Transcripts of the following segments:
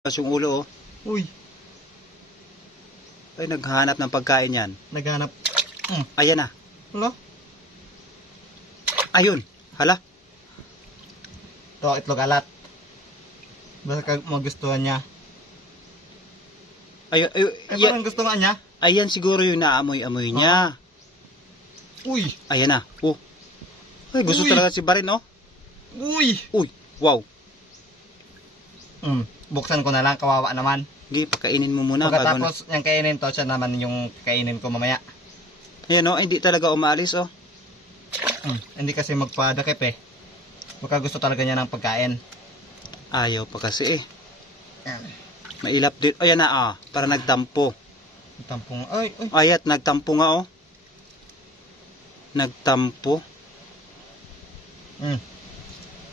Yung ulo, oh. Uy, Ay, naghahanap ng pagkain yan. naghanap. Ayan na. Hala? Ayun. Hala. Ito, itlog alat. Basta magustuhan niya. Ayun, Parang gusto nga niya. ayan siguro yung naamoy-amoy niya. Uy, Ayan na. Oh. Ay, gusto Uy. talaga si Barin, oh. uy. Uy, wow. Buksan ko na lang, kawawa naman. Sige, pakainin mo muna. Bago na. Pagkatapos niyang kainin to, siya naman yung kainin ko mamaya. Ayan, oh. Hindi talaga umaalis, oh. Hindi kasi magpadakip eh. Baka gusto talaga niya ng pagkain. Ayaw pa kasi, eh. Mailap din. Ayan na, ah. Para nagtampo. Tampong, ay. Ayat, nagtampo nga, oh. Nagtampo.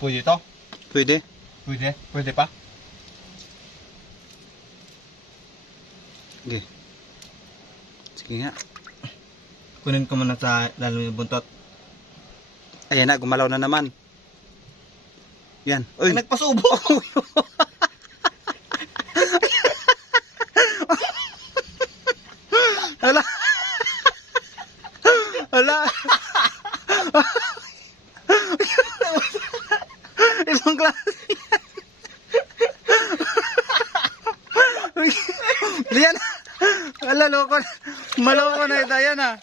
Pwede to? Pwede. Pwede pa? Sige. Sige nga. Kunin ko muna sa lalo yung buntot. Ayan na, gumalaw na naman. Yan. Uy. Ay, nagpasubo! Hala. Hala. Ibang klase. Diyan. Hala, loko. Maloko na ito. Yan, ah.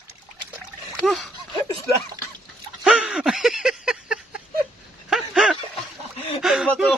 Ay, bato!